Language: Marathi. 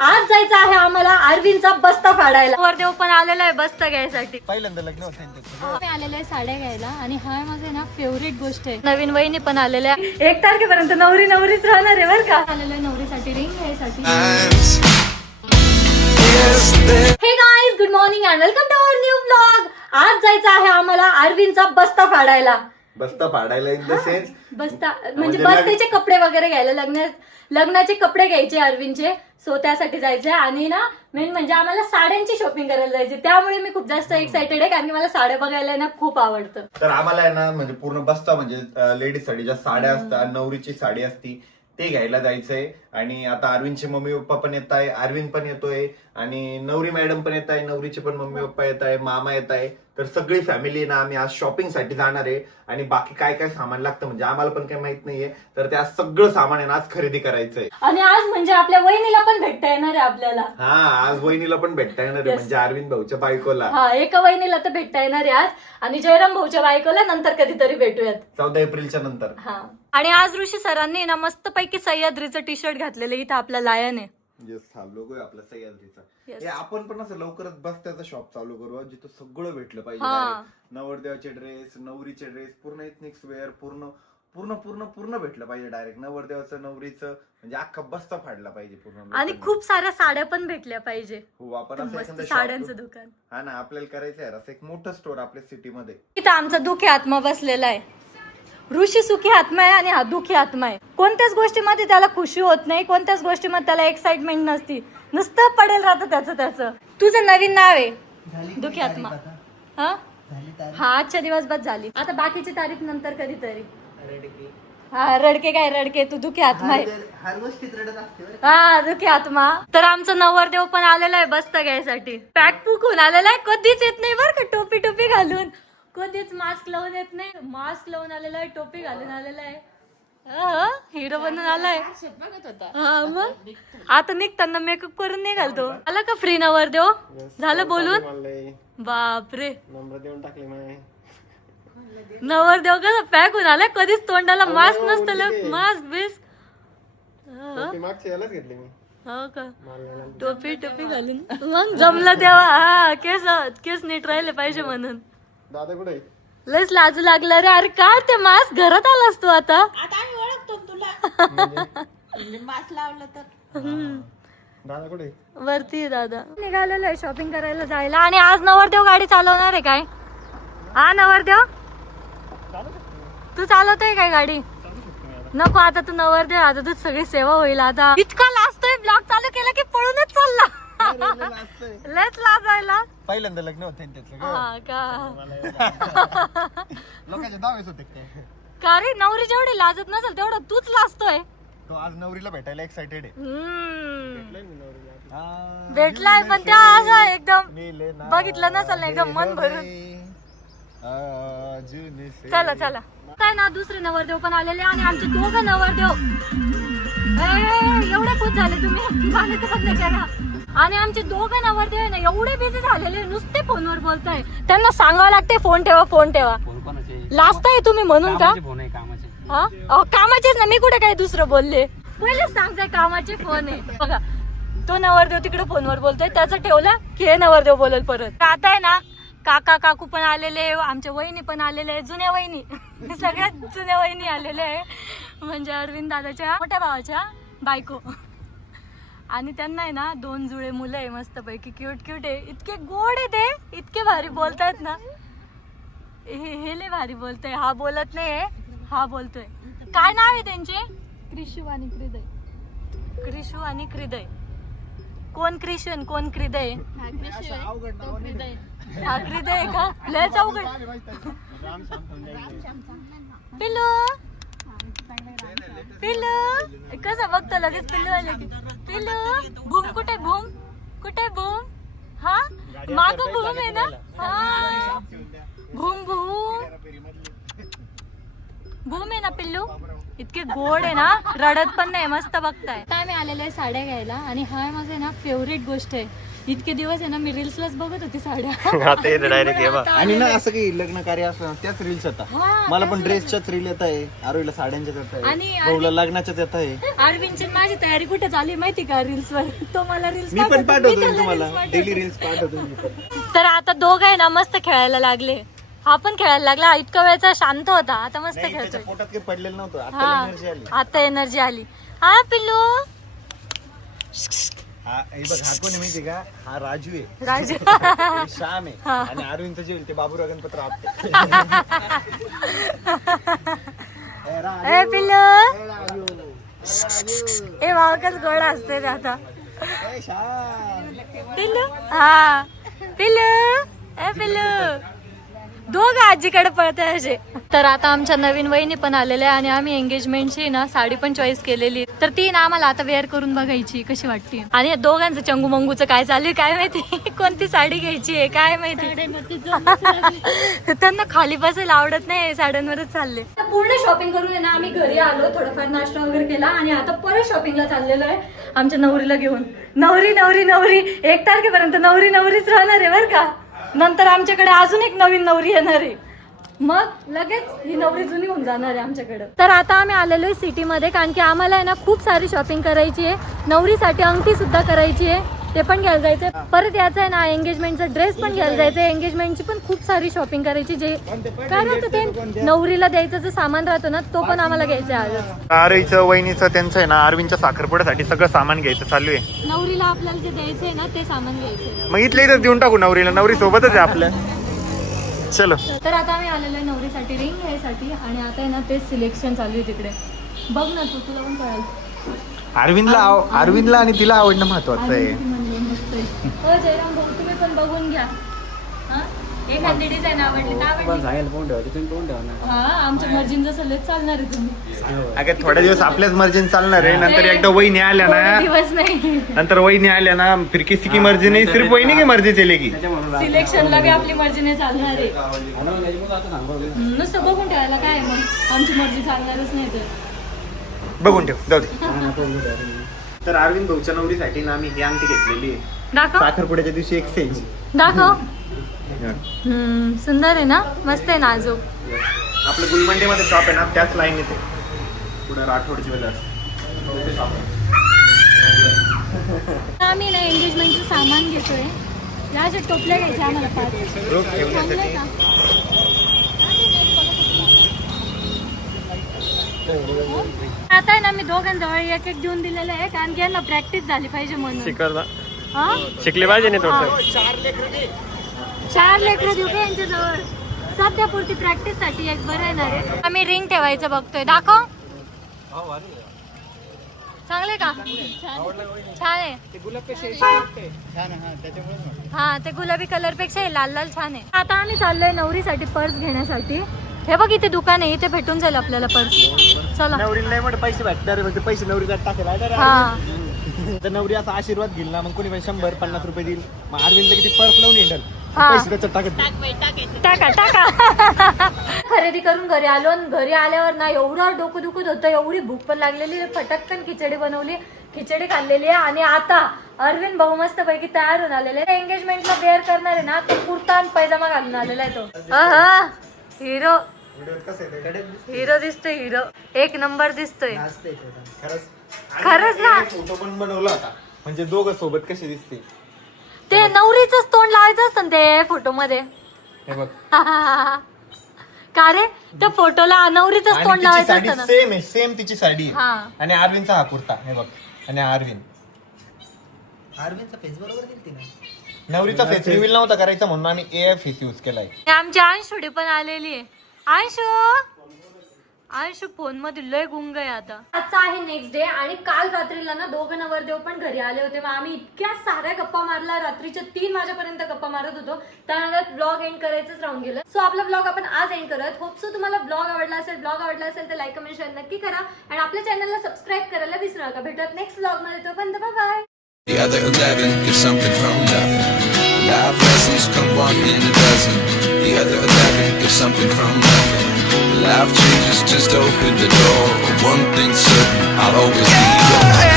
आज जायचं आहे आम्हाला अरविंदचा बस्ता फाडायला. वरदेव पण आलेला आहे बस्ता घ्यायसाठी. पहिल्यांदा लग्न होतं मी आलेले आहे साड्या घ्यायला आणि हा माझं ना फेवरेट गोष्ट आहे. नवीन वहिनी पण आलेल्या आहे. 1 तारखेपर्यंत नवरीच राहणार आहे बरं का. आलेलं आहे नवरीसाठी रिंग घ्यायसाठी. Hey guys, good morning and welcome to our new blog. आज जायचं आहे आम्हाला अरविंदचा बस्ता फाडायला. बस्ता फाडायला इन द सेन्स बस्ता म्हणजे बस्त्याचे कपडे वगैरे घ्यायला, लग्नाचे कपडे घ्यायचे अरविंदचे. सो त्यासाठी जायचंय आणि ना मेन म्हणजे आम्हाला साड्यांची शॉपिंग करायला जायची. त्यामुळे मी खूप जास्त एक्साइटेड आहे कारण की मला साड्या बघायला ना खूप आवडतं. तर आम्हाला आहे ना म्हणजे पूर्ण बस्ता म्हणजे लेडीज साठी ज्या साड्या असतात, नवरीची साडी असती ते घ्यायला जायचंय. आणि आता अरविंदचे मम्मी पप्पा पण येत आहे, अरविंद पण येतोय आणि नवरी मॅडम पण येत आहे, नवरीचे पण मम्मी पप्पा येत आहे, मामा येत आहे. तर सगळी फॅमिली ना आम्ही आज शॉपिंग साठी जाणार आहे. आणि बाकी काय काय सामान लागतं म्हणजे आम्हाला पण काही माहित नाहीये. तर त्या सगळं सामान आहे ना आज खरेदी करायचंय. आणि आज म्हणजे आपल्या वहिनीला पण भेटता येणार आहे आपल्याला. हा, आज वहिनीला पण भेटता येणार आहे म्हणजे अरविंद भाऊच्या बायकोला. हा, एका वहिनीला तर भेटता येणार आहे आज आणि जयराम भाऊच्या बायकोला नंतर कधीतरी भेटूयात 14 एप्रिलच्या नंतर. हा, आणि आज ऋषी सरांनी ना मस्त पैकी सह्याद्रीचं टी शर्ट घातलेलं. इथं आपला लायन आहे. हा लोगो आहे आपला सह्याद्रीचा. आपण पण असं लवकरच बस्त्याचं शॉप चालू करू जिथं सगळं भेटलं पाहिजे. नवरदेवाचे ड्रेस, नवरीचे ड्रेस, पूर्ण एथनिक्स वेअर, पूर्ण पूर्ण पूर्ण पूर्ण भेटलं पाहिजे. डायरेक्ट नवरदेवाचं नवरीचं म्हणजे अख्खा बस्ता फाडला पाहिजे पूर्ण. आणि खूप साऱ्या साड्या पण भेटल्या पाहिजे. हो, आपण असं साड्यांचं दुकान. हा ना, आपल्याला करायचं आहे असं एक मोठं स्टोर आपल्या सिटीमध्ये. इथं आमचा दुःखी आत्मा बसलेला आहे. ऋषी सुखी आत्मा आहे आणि हा दुःखी आत्मा आहे. कोणत्याच गोष्टीमध्ये त्याला खुशी होत नाही, कोणत्याच गोष्टीमध्ये त्याला एक्साइटमेंट नसती. नुसतं पडेल राहतं त्याचं. तुझं नवीन नाव आहे दुःखी आत्मा. हा, आजच्या दिवस बस झाली. आता बाकीची तारीख नंतर कधीतरी. हा, रडके काय रडके, तू दुःखी आत्मा आहे. हा, दुःखी आत्मा. तर आमचं नवरदेव पण आलेला आहे बस्ता घ्यायसाठी. पॅक पुकून आलेला आहे. कधीच येत नाही बरं का टोपी घालून. कधीच मास्क लावून येत नाही. मास्क लावून आलेला आहे, टोपी घालून आलेला आहे. हिरो बनून आलाय. हा, मग आता निघताना मेकअप करून निघालतो. आला का फ्री नवरदेव? झालं बोलून? बापरे, नवरदेव कसं पॅक होऊन आलाय. कधीच तोंडाला मास्क नसतं. मास्क बिस्क हो का? टोपी घालून मग जमलं तेव्हा. हा, केस नीट राहिले पाहिजे म्हणून. दादा कुठे? लयच लाजू लागला रे. अरे का ते मास्क घरात आलास तू आता? आम्ही ओळखतो तुला. मास्क लावलं तर. दादा कुठे? वरती दादा निघालेलो आहे शॉपिंग करायला जायला. आणि आज नवरदेव गाडी चालवणार आहे काय? हा नवरदेव, तू चालवतोय काय गाडी? नको, आता तू नवरदेव, आता तू सगळी सेवा होईल. आता इतका लाजतोय, ब्लॉग चालू केला की पळूनच चालला. लयच लाजायला. पहिल्यांदा लग्न होते हा का? लोकांचे दावेच होते का रे? नवरी जेवढी लाजत नसेल तेवढं तूच लाजतोय. तो आज नवरीला भेटायला एक्साइटेड आहे. भेटलाय पण त्या असं एकदम बघितलं नसेल ना, एकदम मन भरून. चला चला. काय ना, दुसरे नवरदेव पण आलेले आणि आमचे दोघं नवरदेव एवढे खुश झाले तुम्ही गाणे तर बंद करा. आणि आमचे दोघं नवरदेव आहे ना एवढे बिझी झालेले, नुसते फोनवर बोलताय. त्यांना सांगावं लागते फोन ठेवा. लाजताय तुम्ही म्हणून का? हा, कामाचेच ना, मी कुठे काही दुसरं बोलले. पहिलेच सांगताय कामाचे फोन आहे. बघा, तो नवरदेव तिकडे फोनवर बोलतोय, त्याचं ठेवला की हे नवरदेव बोलल परत. आता आहे ना, काका काकू पण आलेले, आमच्या वहिनी पण आलेले, जुन्या वहिनी सगळ्यात जुन्या वहिनी आलेले आहे. म्हणजे अरविंद दादाच्या मोठ्या भावाच्या बायको. आणि त्यांना आहे ना 2 जुळे मुलं आहे, मस्त पैकी क्यूट आहे. इतके गोड आहे ते, इतके भारी बोलतायत ना. हे लय भारी बोलतोय. हा बोलत नाही, हा बोलतोय. काय नाव आहे त्यांचे? क्रिशू आणि हृदय. कोण क्रिशू आणि कोण हृदय? हा हृदय का? लयच अवघड. पिल्लू कसं बघतो लगेच. पिल्लू आले की पिल्लू. भूम कुठे? भूम हा, माग भूम आहे ना. हा, भूम आहे ना पिल्लू. इतके गोड आहे ना, रडत पण नाही, मस्त बघताय. आता आम्ही आलेलो आहे साड्या घ्यायला आणि हा माझं ना फेवरेट गोष्ट आहे. इतके दिवस आहे ना मी रील्सलाच बघत होती साड्या. आणि ना असं काही लग्न कार्य असलं ना, त्याच रील्स येतात. हा, मला पण ड्रेसच्याच रील येत आहे, आरोहीला साड्यांच्याच येत आहे, आणि भाऊला लग्नाच्याच येत आहे. अरविंदची माझी तयारी कुठे चालली माहिती का, रील्स वर. तो मला रील्स मी पण पाठवतो तुम्हाला डेली रील्स पाठवतो मी पण. तर आता दोघं आहे ना मस्त खेळायला लागले. हा पण खेळायला लागला. इतका वेळचा शांत होता, आता मस्त नाही, खेळतोय. त्याच्या पोटात काही पडलेलं नव्हतं, आता हा, एनर्जी आली. आता एनर्जी आली. हा पिल्लू. हा हे बघ, हा कोण आहे माहिती का, हा राजू आहे, राजू. हे श्याम आहे, आणि अरविंदचं जे होईल ते बाबूराव गणपतराव आपटे. ए पिल्लू. ए वावकच गोड असते ते आता. पिल्लू. हा पिल्लू. ए पिल्लू. दोघं आजीकडे पळते असे. तर आता आमच्या नवीन वहिनी पण आलेल्या आहे आणि आम्ही एंगेजमेंटची ना साडी पण चॉईस केलेली. तर ती ना आम्हाला आता वेअर करून बघायची कशी वाटते. आणि या दोघांचं चंगू मंगूचं काय चालू आहे काय माहिती. कोणती साडी घ्यायची आहे काय माहिती. त्यांना खाली बसायला आवडत नाही, साड्यांवरच चालले. पूर्ण शॉपिंग करून ना आम्ही घरी आलो, थोडंफार नाश्ता वगैरे केला आणि आता परत शॉपिंगला चाललेलो आहे आमच्या नवरीला घेऊन. नवरी नवरी नवरी 1 तारखेपर्यंत नवरी नवरीच राहणार आहे बरं का. नंतर आमच्याकडे अजून एक नवीन नवरी येणार आहे, मग लगेच ही नवरी जुनी होऊन जाणार आहे आमच्याकडे. तर आता आम्ही आलेलो आहे सिटीमध्ये, कारण की आम्हाला आहे ना खूप सारी शॉपिंग करायची आहे. नवरीसाठी अंगठी सुद्धा करायची आहे, ते पण घ्यायला जायचंय. परत याचं आहे ना एंगेजमेंटचा ड्रेस पण घ्यायला जायचंय. एंगेजमेंटची पण खूप सारी शॉपिंग करायची. जे काय राहतं ते नवरीला द्यायचं जे सामान राहतो ना, तो पण आम्हाला घ्यायचा आहे आज. आरोहीचं वहिनीचं त्यांचं आहे ना, अरविंदच्या साखरपुड्यासाठी सगळं सामान घ्यायचं चालू आहे. नवरीला आपल्याला जे द्यायचंय ना ते सामान घ्यायचंय. मग इथल्या इथं देऊन टाकू नवरीला, नवरी सोबतच आहे आपल्या. चलो. तर आता आम्ही आलेलो आहे नवरीसाठी रिंग घ्यायसाठी आणि आता आहे ना ते सिलेक्शन चालू आहे तिकडे. बघ ना तू, तुला पण कळाल. अरविंदला आणि तिला आवडणं महत्वाचं आहे. हो जयराम भाऊ, तुम्ही पण बघून घ्या. हा, एखादी डिझाईन आवडली तर आवडली. हा, आमच्या मर्जीन जसं लेच चालणार आहे तुम्ही. अगं थोड्या दिवस आपल्याच मर्जीने चालणार आहे, नंतर एकदा वहिनी आल्या थोडे ना, दिवस नाही, नंतर वहिनी आल्या ना, फिर किसी की मर्जी नाही, सिर्फ वहिनी की मर्जी चलेगी. सिलेक्शनला बी आपली मर्जीने चालणार आहे. नुसतं बघून ठेवायला काय आहे मग, आमची मर्जी चालणारच नाही तर. बघून ठेव, जाऊ दे. तर अरविंद भाऊच्या नवरीसाठी ना आम्ही ही अंगठी घेतलेली आहे. दाखव साखरपुड्याच्या दिवशी एक्सचेंज. दाखव. सुंदर आहे ना, मस्त आहे नाजूक. आपलं गुलमंडीमध्ये शॉप आहे ना, त्याच लाईन येते पुढे राठोड ज्वेलर्स. आम्ही ना एंगेजमेंटचं सामान घेतोय. या अशा टोपल्या घ्यायच्या आम्हाला 5. रोज ठेवण्यासाठी. आता आहे ना मी दोघांजवळ एक एक देऊन दिलेलं आहे, कारण की यांना प्रॅक्टिस झाली पाहिजे म्हणून. हा? शिकले पाहिजे नाही हा. 4 लेकरं देऊ का यांच्याजवळ. सध्या पुरती प्रॅक्टिस साठी एक बरं येणार आहे. आम्ही रिंग ठेवायचं बघतोय. दाखव. चांगले का? छान आहे. हा, ते गुलाबी कलर पेक्षा लाल लाल छान आहे. आता आम्ही चाललोय नवरीसाठी पर्स घेण्यासाठी. हे बघ इथे दुकान आहे, इथे भेटून जाईल आपल्याला पर्स. चला. नवरीला नाही म्हणत पैसे भेटणार, म्हणजे पैसे नवरीला टाकेल. हा, तर नवरी असा आशीर्वाद घेईल ना, मग कोणी 100-50 रुपये देईल. मग अरविंदला किती पर्स लावून येणार, हा. पैसे त्याच्यात टाकत. टाका टाका. खरेदी करून घरी आलो आणि घरी आल्यावर ना एवढं डोकं दुखत होतं, एवढी भूक पण लागलेली. फटकन खिचडी बनवली, खिचडी खाल्लेली आहे. आणि आता अरविंद भाऊ मस्त पैकी तयार होऊन आलेले. एंगेजमेंटला वेअर करणार आहे ना, तो कुर्ता आणि पैजामा घालून आलेला आहे तो. हिरो हिरो दिसतोय, हिरो 1 नंबर दिसतोय. खरंच ना. फोटो पण बनवला होता, म्हणजे दोघं सोबत कसे दिसते. ते नवरीच तोंड लावायचं असतं ते फोटो मध्ये. हे बघ. का रे, त्या फोटोला नवरीच तोंड लावायचं असतं ना. सेम आहे, सेम तिची साडी हा. आहे. आणि अरविंदचा हा कुर्ता हे बघ. आणि अरविंदचा फेस बरोबर दिलती ना. नवरीचा फेस रिव्हील नव्हता करायचा म्हणून आम्ही AI फेस यूज केलाय. आमची अंशुडी पण आलेली आहे. अंशू फोन मध्ये लय गुंग आहे. आता आजचा आहे नेक्स्ट डे आणि काल रात्रीला ना दोघं नवरदेव पण घरी आले होते. मग आम्ही इतक्या साऱ्या गप्पा मारला, रात्रीच्या 3 वाजेपर्यंत गप्पा मारत होतो. त्यानंतर ब्लॉग एंड करायचंच राहून गेलं. सो आपला ब्लॉग आपण आज एंड करत. होप सो तुम्हाला ब्लॉग आवडला असेल तर लाईक कमेंट शेअर नक्की करा आणि आपल्या चॅनलला सबस्क्राईब करायला विसरू नका. भेटत नेक्स्ट ब्लॉग मध्ये. तोपर्यंत bye. The other 11 give something from nothing. Life lessons come 1 in a dozen. The other 11 give something from nothing. Life changes, just open the door. One thing's certain, I'll always be yours.